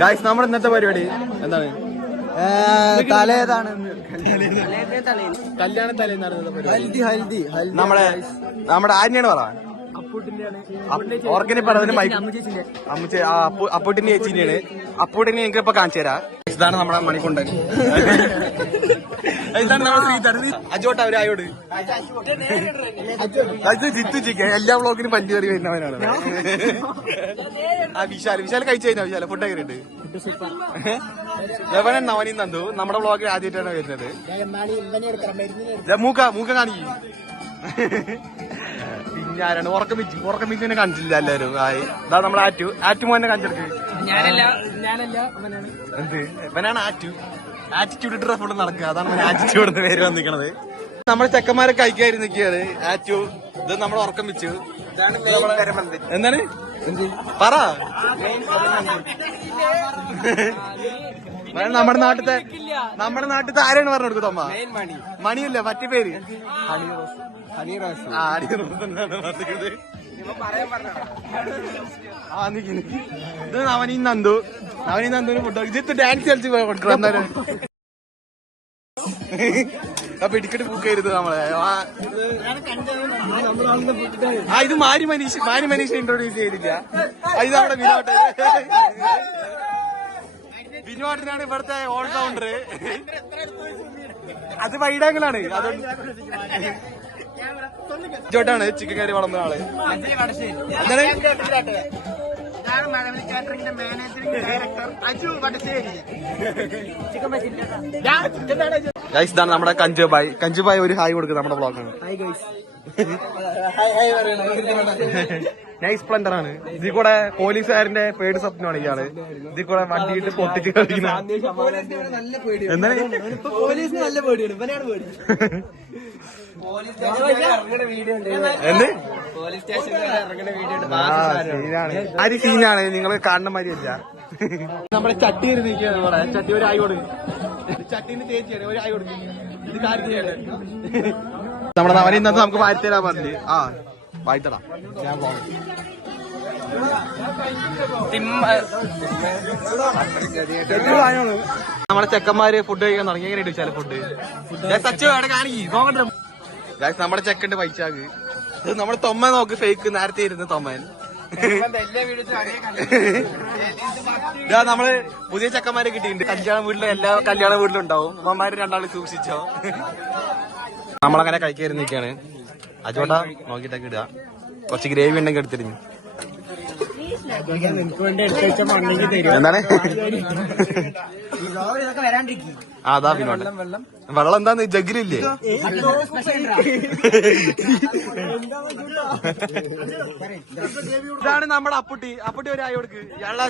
Guys നമ്മുടെ ഇന്നത്തെ പരിപാടി എന്താണ്? തലേതാണ്. കല്യാണ ഹൽദി ഹൽദി നമ്മുടെ നമ്മുടെ ആന്യാണ് പറ. ഓർഗനി പറഞ്ഞതിന് മൈക്ക് അമ്മച്ചി അപ്പൂട്ടിന്റെ ചേച്ചിന്റെയാണ്. അപ്പൂട്ടിനെ എനിക്ക് ഇപ്പൊ കാണിച്ചു തരാം. ഇതാണ് നമ്മുടെ മണിക്കൊണ്ടൻ. ഇതാണ് നമ്മുടെ ശ്രീധർ അജോട്ട് അവർ ആയോട്. അത് ജിത്തു ചിക്ക എല്ലാ വ്ളോഗിനും പഞ്ചു കയറി വരുന്നവനാണ്. ആ വിശാൽ വിശാൽ കഴിച്ചു കഴിഞ്ഞാൽ വിശാല ഫുഡ് കയറിയിട്ട് ലവനൻ നവനിൽ നന്ദു? നമ്മുടെ വ്ളോഗിൽ ആദ്യമായിട്ടാണ് വരുന്നത്. മൂക്ക മൂക്ക കാണിക്കും. പിന്നാരാണ്? ഉറക്കം വെച്ച് ഉറക്കം വെച്ചിനെ കണ്ടില്ല എല്ലാരും. ആയി ഇതാ നമ്മൾ ആറ്റു ആറ്റു. മോനെ കാണിച്ചെടുക്ക്. എന്ത്? ഇവനാണ് ആറ്റു. ആറ്റിറ്റ്യൂഡ് ഇട്ട് റഫോണ്ട് നടക്കുക. അതാണ് അവൻ ആറ്റിറ്റ്യൂഡ് പേര് വന്നിരിക്കണത്. നമ്മുടെ ചെക്കന്മാരെ കഴിക്കാതിരി നിൽക്കുകയാണ്. ആറ്റു ഇത് നമ്മൾ ഉറക്കം വെച്ചു. എന്താണ്? പറ. നമ്മുടെ നാട്ടിലത്തെ നമ്മുടെ നാട്ടിലത്തെ ആരെയാണ് പറഞ്ഞു കൊടുക്കുന്നത് അമ്മ? മണിയല്ല? മറ്റേ പേര്? ആ, ഹണി റോസ് എന്നാണ് പറഞ്ഞിരിക്കുന്നത്. ആ, നിക്ക്. ഇത് ഡാൻസ് നമ്മളെ. ആ, ഇത് മാരി മനീഷ് മാരി മനീഷ് ഇൻട്രോഡ്യൂസ് ചെയ്തില്ല. ഇത് അവിടെ വിനോട്ട് വിനോട്ടിനാണ് ഇവിടുത്തെ ഓൾറൗണ്ടർ അത് വൈഡാങ്കിളാണ്. അതുകൊണ്ട് ചോട്ടാണ് ചിക്കൻ കറി വളർന്ന ആൾ. എന്താണ്? ഇതാണ് കാറ്ററിംഗിന്റെ managing director Aju Vadassery. Guys ഇതാണ് നമ്മുടെ കഞ്ചുബായ്. കഞ്ചുബായ് ഒരു ഹായ് കൊടുക്കുന്നത് നമ്മുടെ ബ്ലോഗാണ് ഹായ് ഗൈസ് ഹായ് ഹായ് പറയണം. നൈസ് സ്പ്ലെൻഡർ ആണ് ഇതിൽ കൂടെ പോലീസുകാരന്റെ പേടി സ്വപ്നമാണ് ഇയാൾ ഇതിൽ കൂടെ വണ്ടിയിട്ട് പൊട്ടിച്ച് കളിക്കുന്ന. നല്ല നിങ്ങൾ എന്താണ്? ഇപ്പൊ പോലീസിന് നല്ല പേടിയാണ്. ഇവനാണ് പേടി. എന്ത്? പോലീസ് സ്റ്റേഷനിൽ ഇറങ്ങുന്ന വീഡിയോ ആ, സീനാണ്. ആര് സീനാണ്. നിങ്ങൾ കാണുന്ന മാതിരിയല്ല നമ്മുടെ ചട്ടി ഒരു നിൽക്കുകയാണ് പറയാം ചട്ടി ഒരു ആയി കൊടുക്കും. ചട്ടിന്റെ ചേച്ചിയാണ് ഒരു ആയി കൊടുക്കും. ഇത് കാര്യം നമ്മുടെ അവൻ ഇന്നത്തെ നമുക്ക് വാഴ്ത്തരാ പറഞ്ഞു. ആ വാഴ്ത്തടാ ഞാൻ നമ്മുടെ ചെക്കന്മാര് ഫുഡ് കഴിക്കാൻ തുടങ്ങി. എങ്ങനെ വെച്ചാൽ ഫുഡ് സച്ചു കാണിക്ക്. നമ്മുടെ ചെക്കുണ്ട് പൈച്ചാക്ക്. ഇത് നമ്മുടെ തൊമ്മൻ നോക്ക് ഫേക്ക് നേരത്തെ ഇരുന്ന് തൊമ്മൻ. നമ്മൾ പുതിയ ചെക്കന്മാരെ കിട്ടിയിട്ടുണ്ട്. കല്യാണ വീട്ടിലും എല്ലാ കല്യാണ വീട്ടിലും ഉണ്ടാവും. അമ്മമാര് രണ്ടാൾ സൂക്ഷിച്ചോ? നമ്മളങ്ങനെ കഴിക്കാതിരുന്ന് നിൽക്കാണ് അജോട്ടാ നോക്കിട്ടൊക്കെ ഇടുക. കുറച്ച് ഗ്രേവി ഉണ്ടെങ്കിൽ എടുത്തിരുന്നു എന്താണ്? അതാ പിന്നോട്ടെ വെള്ളം എന്താന്ന് ജഗ്ഗിലില്ലേ? ഇതാണ് നമ്മുടെ അപ്പുട്ടി. അപ്പുട്ടി ഒരു ആയി കൊടുക്ക്.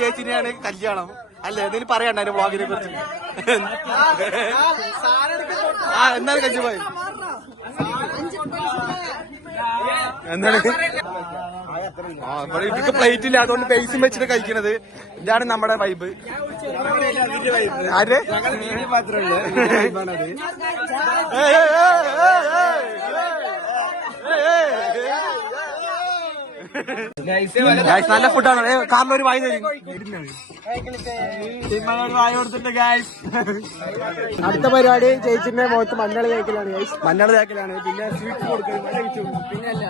ചേച്ചിനെയാണ് കല്യാണം. അല്ലെ? എന്തെങ്കിലും പറയണ്ട വ്ളോഗിനെ കുറിച്ച്? ആ എന്താണ് കഞ്ചുപോയി എന്താണ് ആ ഇവിടെ ഇതൊക്കെ പ്ലേറ്റ് ഇല്ല അതുകൊണ്ട് ബേസും വെച്ചിട്ട് കഴിക്കണത് ഇതാണ് നമ്മുടെ വൈബ് ആര് ഏയ് ഗായ്സ് നല്ല ഫുഡാണ് കാറിൽ ഒരു വായി തരും വായ കൊടുത്തിട്ട് ഗായ്സ് അടുത്ത പരിപാടി ചേച്ചിന്റെ മുഖത്ത് മഞ്ഞൾ കഴിക്കലാണ് ഗൈസ് മഞ്ഞൾ തേക്കലാണ് പിന്നെ സ്വീറ്റ്സ് പിന്നെ അല്ല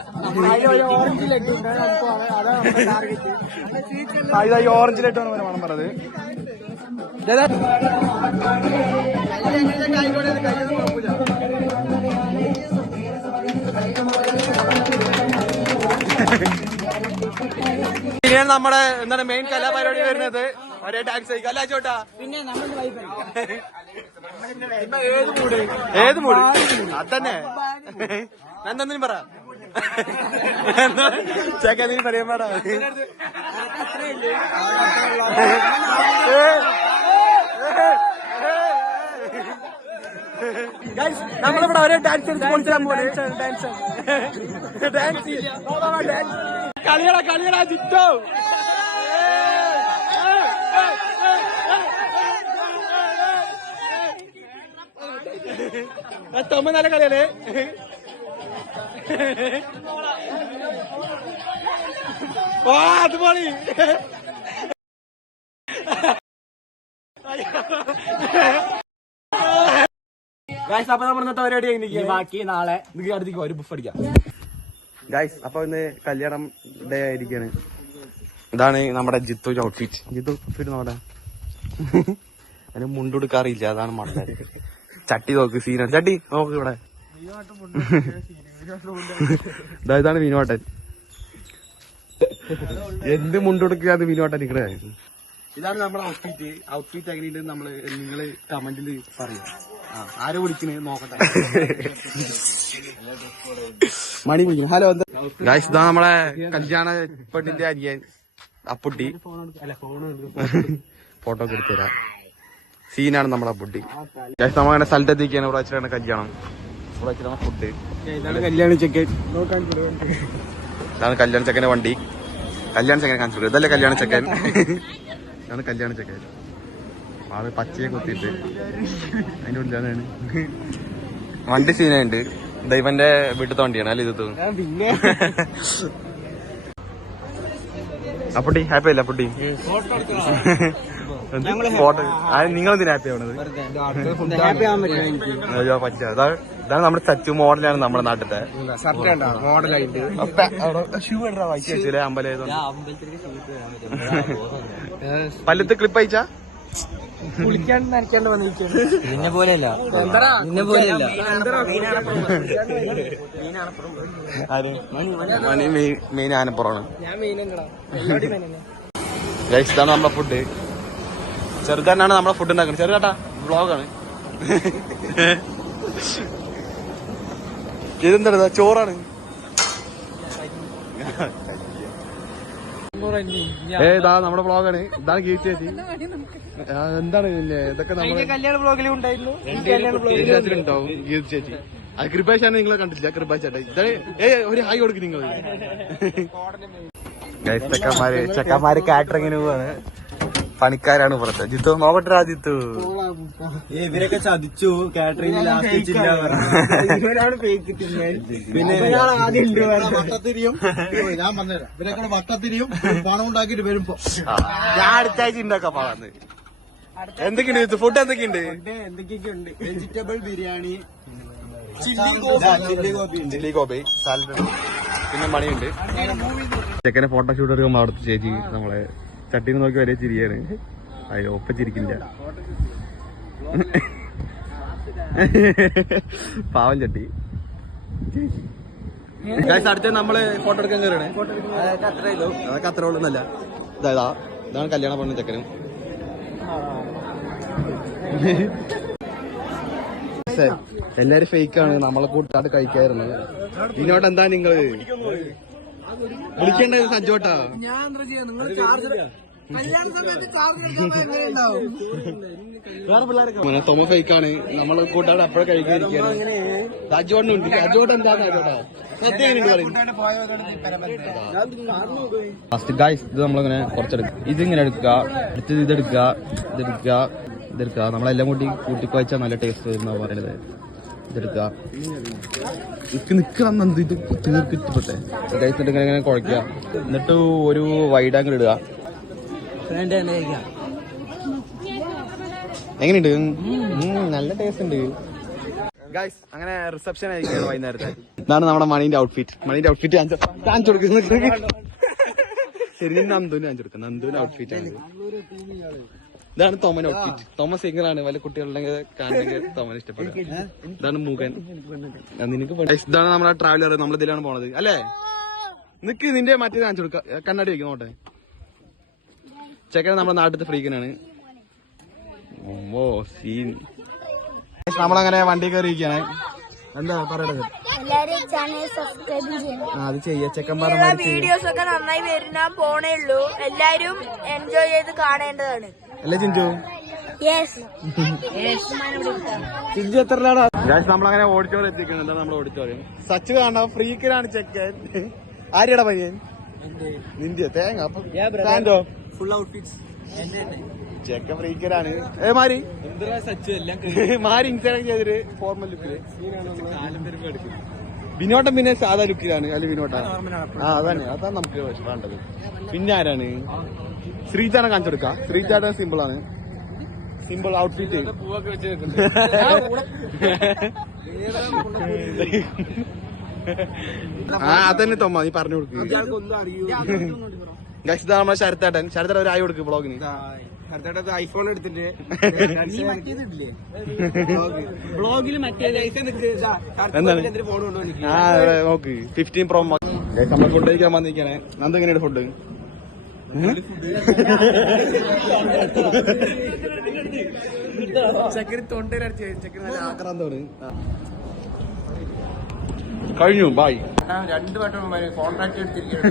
ഓറഞ്ച് ലഡ്ഡു ഉണ്ട് നമുക്ക് അതാണ് നമ്മുടെ ടാർഗറ്റ് കൈ ഓറഞ്ചിലായിട്ടാണ് മണം പിന്നെ നമ്മുടെ എന്താണ് മെയിൻ കലാപരിപാടി വരുന്നത്. ഒരേ ഡാൻസ് കലാച്ചോട്ടാ അല്ല ചോട്ടാ പിന്നെ ഏത് വൈബ് ഏത് മൂട് അതന്നെ. എന്തെങ്കിലും പറ. ചേക്കാ പറയാൻ പാടാ? നമ്മളിവിടെ ഒരേ dance dance dance dance dance കളിയടാ കളിയടാ ജിറ്റോ തൊമ്മ നല്ല കളിയല്ലേ? വാ അതുപോലെ ഗായ്സ് അപ്പൊ നമ്മൾ ഇന്നത്തെ പരിപാടി ബാക്കി നാളെ. നിങ്ങൾക്ക് അടുത്തേക്ക് ഒരു ബുഫ് അടിക്കാം. ഗായ്സ് അപ്പൊ ഇന്ന് കല്യാണം ഡേ ആയിരിക്കാണ്. ഇതാണ് നമ്മുടെ ജിത്തു ഔട്ട്ഫിറ്റ് ജിത്തു ഔട്ട്ഫിറ്റ് നമ്മുടെ അതിന് മുണ്ടെടുക്കാറില്ല അതാണ് മണ്ട ചട്ടി നോക്ക് സീന. ചട്ടി നോക്ക് ഇവിടെ. ഇതാണ് വിനോട്ടൻ എന്ത് മുണ്ടെടുക്കുക അത് വിനോട്ടൻ നിക്കണേ ഇതാണ് നമ്മുടെ ഔട്ട്ഫിറ്റ് ഔട്ട്ഫിറ്റ് എങ്ങനെയുണ്ട് നമ്മൾ നിങ്ങൾ കമന്റിൽ പറയാം. ആ ആരെ വിളിക്കണേ? നോക്കട്ടെ. മണി വിളിക്കുന്നു ഹലോ ഗായ്സ് ഇതാ നമ്മളെ കല്യാണ പെണ്ണിന്റെ അരിയൻ അപ്പുട്ടി ഫോട്ടോ ഒക്കെ എടുത്തുതരാം സീനാണ് നമ്മളെ അപ്പുട്ടി ഗായ്സ് നമ്മൾ അങ്ങനെ സ്ഥലത്തെത്തിക്കാണ്. ഇവിടെ വെച്ചിട്ടാണ് കല്യാണം. ഇവിടെ വെച്ചിട്ടാണ് ഫുഡ് ഇതാണ് കല്യാണ ചെക്കൻ. നോക്കാൻ ഇതാണ് കല്യാണ ചെക്കന്റെ വണ്ടി. കല്യാണ ചെക്കൻ കാണിച്ചു. ഇതല്ലേ കല്യാണ ചെക്കൻ? ഇതാണ് കല്യാണ ചെക്കൻ ആൾ പച്ചയെ കൊത്തിട്ട് അതിന്റെ ഉള്ളിലാണ് വണ്ടി സീനുണ്ട് ദൈവന്റെ വീട്ടിലത്തെ വണ്ടിയാണ് അല്ലേ ഇത്? തോന്നുന്നു പിന്നെ. അപ്പുട്ടി ഹാപ്പി അല്ല അപ്പുട്ടി? ഫോട്ടോ നിങ്ങൾ എന്തിനാ ഹാപ്പി ആവണത്? അയ്യോ പറ്റില്ല. ഇതാണ് നമ്മുടെ സച്ചു മോഡലാണ് നമ്മുടെ നാട്ടിലത്തെ. ഉണ്ടോ മോഡലായിട്ട് അമ്പലം പല്ലത്ത് ക്ലിപ്പ് അയച്ചാ? കുളിക്കാണ്ട് നനയ്ക്കാണ്ട് വന്നിരിക്കുന്നു നിന്നെ പോലെയല്ല. നിന്നെ പോലെയല്ല. ആര് മണി മെയിൻ ആനപ്പുറമാണ് ഇതാണ് നമ്മളെ ഫുഡ് ചെറുക്കാരനാണ് നമ്മളെ ഫുഡ് ഉണ്ടാക്കുന്നത്. ചെറുക്കാട്ടാ വ്ളോഗാണ്. ഇതെന്താ ചോറാണ്. ഏ ഇതാ നമ്മുടെ ബ്ലോഗാണ് ഇതാണ് ഗീത് ചേച്ചി. എന്താണ് പിന്നെ ഇതൊക്കെ കല്യാണ ബ്ലോഗിലും ഉണ്ടായിരുന്നു. ചേച്ചി. അത് കൃപാശാണ് നിങ്ങളെ കണ്ടില്ല കൃപാശാട്ടെ ഇതാണ് ഏ ഒരു ഹായ് കൊടുക്കും നിങ്ങൾ ചെക്കന്മാര് ചെക്കന്മാര് കാറ്ററിങ്ങിന് പോവാണ്. പണിക്കാരാണ് പുറത്ത് ജിത്തു നോക്കട്ടെ ജിത്തു. ഇവരൊക്കെ ചതിച്ചു. കാറ്ററിംഗ് ലാസ്റ്റ് പിന്നെ വട്ടത്തിരിയും. ഞാൻ പറഞ്ഞുതരാം. ഇവരൊക്കെ വട്ടത്തിരിയും പണം ഉണ്ടാക്കിട്ട് വരുമ്പോ. ഞാൻ അടുത്ത ആഴ്ച ഉണ്ടാക്കാൻ പാടാന്ന്. എന്തൊക്കെയുണ്ട് ഫുഡ് എന്തൊക്കെയുണ്ട്? എന്തൊക്കെയൊക്കെ ഉണ്ട്? Vegetable biryani. Chilli gobi. Chilli gobi salad പിന്നെ മണിയുണ്ട്. ചെക്കനെ ഫോട്ടോഷൂട്ട് എടുക്കുമ്പോൾ അവിടുത്തെ ചേച്ചി നമ്മളെ ചട്ടീനെ നോക്കി വരെ ചിരിയാണ്. അയ്യോ ഒപ്പ ചിരിക്കില്ല. പാവം ചട്ടി. അടുത്ത് അടുത്ത നമ്മൾ ഫോട്ടോ എടുക്കാൻ കയറണേ അതൊക്കെ അത്ര ഉള്ളൂന്നല്ല ഇതാ ഇതാ. ഇതാണ് കല്യാണ പെണ്ണും ചെക്കനും. എല്ലാരും ഫേക്കാണ് ആണ്. നമ്മളെ കൂട്ടാണ്ട് കഴിക്കാറുണ്ട് ഇതിനോട്ട് എന്താ നിങ്ങൾ? വിളിക്കേണ്ട സജ്ജോട്ടാ. ഞാൻ എന്താ ചെയ്യാ? നിങ്ങൾ ചാർജർ കല്യാണ സമയത്ത് ചാർജ് എടുക്കാൻ തൊമ ഫേക്ക് ആണ് നമ്മളെ കൂട്ടാണ് അപ്പഴേ കഴിക്കാതിരിക്കാണ് സജ്ജോട്ടുണ്ട് സജ്ജോട്ട് എന്താ സജ്ജോട്ടാ ഫസ്റ്റ് ഗായ്സ് ഇത് നമ്മളിങ്ങനെ കുറച്ചെടുക്കുക ഇതിങ്ങനെ എടുക്കുക അടുത്തത് ഇതെടുക്കുക ഇതെടുക്കുക ഇതെടുക്കുക നമ്മളെല്ലാം കൂട്ടി കൂട്ടിക്കുഴച്ചാൽ നല്ല ടേസ്റ്റ് വരുന്ന പറയുന്നത് ഇതെടുക്കുക നിക്ക് നിക്ക് എന്ത് ഇത് തീർക്കിട്ടപ്പെട്ടെ ഗൈസ് എന്നിട്ട് ഇങ്ങനെ ഇങ്ങനെ കുഴക്കുക എന്നിട്ട് ഒരു വൈഡാങ്കിൾ ഇടുക. എങ്ങനെയുണ്ട്? നല്ല ടേസ്റ്റ് ഉണ്ട്. ഗൈസ് അങ്ങനെ റിസപ്ഷൻ ആയിരിക്കും വൈകുന്നേരത്തെ. ഇതാണ് നമ്മുടെ മണീന്റെ ഔട്ട്ഫിറ്റ് മണീന്റെ ഔട്ട്ഫിറ്റ് കാണിച്ചു കൊടുക്കുന്നത് ശരി ഞാൻ നന്ദുവിന് കാണിച്ചു കൊടുക്കാം നന്ദുവിന്റെ ഔട്ട്ഫിറ്റ് ആണ്. ഇതാണ് തോമൻ ഔട്ട്ഫിറ്റ് തോമസ് ആണ്. വല്ല കുട്ടികളുണ്ടെങ്കിൽ കാണണമെങ്കിൽ തോമൻ ഇഷ്ടപ്പെടുക ഇതാണ് മുഖൻ ആ, നിനക്ക് ഇതാണ് നമ്മുടെ ട്രാവലർ നമ്മൾ ഇതിലാണ് പോണത്. അല്ലേ? നിക്ക് നിന്റെ മറ്റേ കാണിച്ചു കൊടുക്ക. കണ്ണാടി വെക്കും നോട്ടെ ചെക്കൻ നമ്മുടെ നാട്ടിലത്തെ ഫ്രീക്കനാണ്. ഓ സീൻ നമ്മളങ്ങനെ വണ്ടി കയറിയിരിക്കാണ് എന്താ പറയണത്? എല്ലാരും ചാനൽ സബ്സ്ക്രൈബ് ചെയ്യണം. ആ അത് ചെയ്യാ. ചെക്കൻ പറഞ്ഞ വീഡിയോസ് ഒക്കെ നന്നായി വരുന്ന പോണേ ഉള്ളൂ. എല്ലാരും എൻജോയ് ചെയ്ത് കാണേണ്ടതാണ്. അല്ലേ ചിഞ്ചു? യെസ് ചിഞ്ചു എത്ര ഗായ്സ് നമ്മളങ്ങനെ ഓഡിറ്റോറിയം എത്തിക്കണം. എന്താ നമ്മുടെ ഓഡിറ്റോറിയം സച്ച് കാണാം? ഫ്രീക്കിലാണ് ചെക്കൻ. ആര്യടാ പയ്യൻ. നിന്റെ തേങ്ങ. അപ്പൊ താൻഡോ ഫുൾ ഔട്ട്ഫിറ്റ്സ് ചെക്കൻ ഫ്രീക്കിലാണ്. ഏ മാരി? സച്ചു? എല്ലാം മാരി ഇൻസ്റ്റാഗ്രാം ചെയ്തൊരു ഫോർമൽ ലുക്കിൽ വിനോട്ടം പിന്നെ സാധാ ലുക്കിലാണ് അല്ലെ വിനോട്ടാണ് ആ അതന്നെ. അതാണ് നമുക്ക് വേണ്ടത്. പിന്നെ ആരാണ്? ശ്രീജാനെ കാണിച്ചു കൊടുക്ക. ശ്രീജാന സിമ്പിൾ ആണ്. സിമ്പിൾ ഔട്ട്ഫിറ്റ് ആ അതന്നെ തൊമ്മ നീ പറഞ്ഞു കൊടുക്ക്. ഒന്നും അറിയൂ ഗൈസ് ഇതാ നമ്മളെ ശരത്തേട്ടൻ. ശരത്തേട്ടൻ ഒരു ആയി കൊടുക്ക് ബ്ലോഗിന് ഐഫോൺ എടുത്തിട്ട് എന്താണ്? നോക്ക് ഫിഫ്റ്റീൻ പ്രോ നമ്മൾ ഫുഡ് കഴിക്കാൻ വന്നിരിക്കണേ നന്ദ എങ്ങനെയാണ് ഫുഡ് ചക്കരി തൊണ്ടയിലടിച്ച് ചക്കരി ആക്രാന്തമാണ് കഴിഞ്ഞു ബായ് രണ്ട് വട്ടം കോൺട്രാക്ട് എടുത്തിരിക്കുന്നു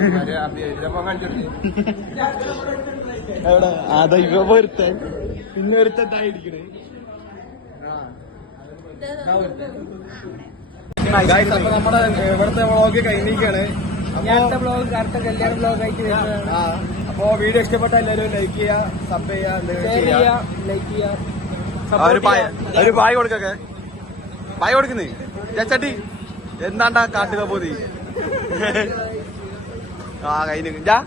എവിടെ? അതാ ഇവ ഒരുത്തൻ. പിന്നെ ഒരുത്തണ്ടായിരിക്കണേ അപ്പൊ നമ്മുടെ ഇവിടുത്തെ വ്ളോഗ് കഴിഞ്ഞിരിക്കാണ് ബ്ലോഗ് കറുത്ത കല്യാണ ബ്ലോഗ് ആയിട്ട് അപ്പൊ വീഡിയോ ഇഷ്ടപ്പെട്ട എല്ലാവരും ലൈക്ക് ചെയ്യുക സബ് ചെയ്യുക ചെയ്യുക ലൈക്ക് ചെയ്യുക ഒരു കൊടുക്കൊക്കെ പായ കൊടുക്കുന്നേ ചേച്ചട്ടി എന്താണ്ടാ കാട്ടുക പോതി ആ കഴിഞ്ഞു ജാ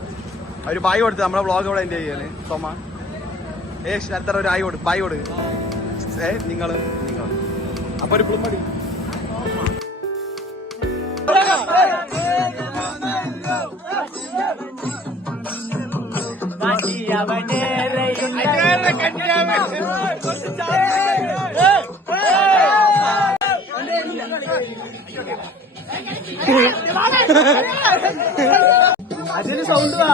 ഒരു ബായ് കൊടുത്ത് നമ്മളെ വ്ളോഗ് ഇവിടെ എന്റെ ചെയ്യാണ് സോമ ഏ അത്ര ഒരു ആയി കൊടു ബായ് കൊടു ഏ നിങ്ങൾ നിങ്ങൾ അപ്പൊ ഒരു പുളുമടി അതിന് സൗണ്ട് വാ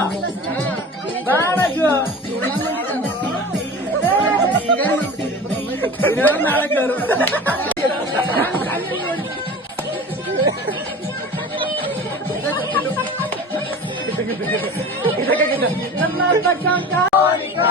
നാളെ കയറും ನಮ್ಮ ಕಟ್ಟಾಂಕಾರಿಕಾ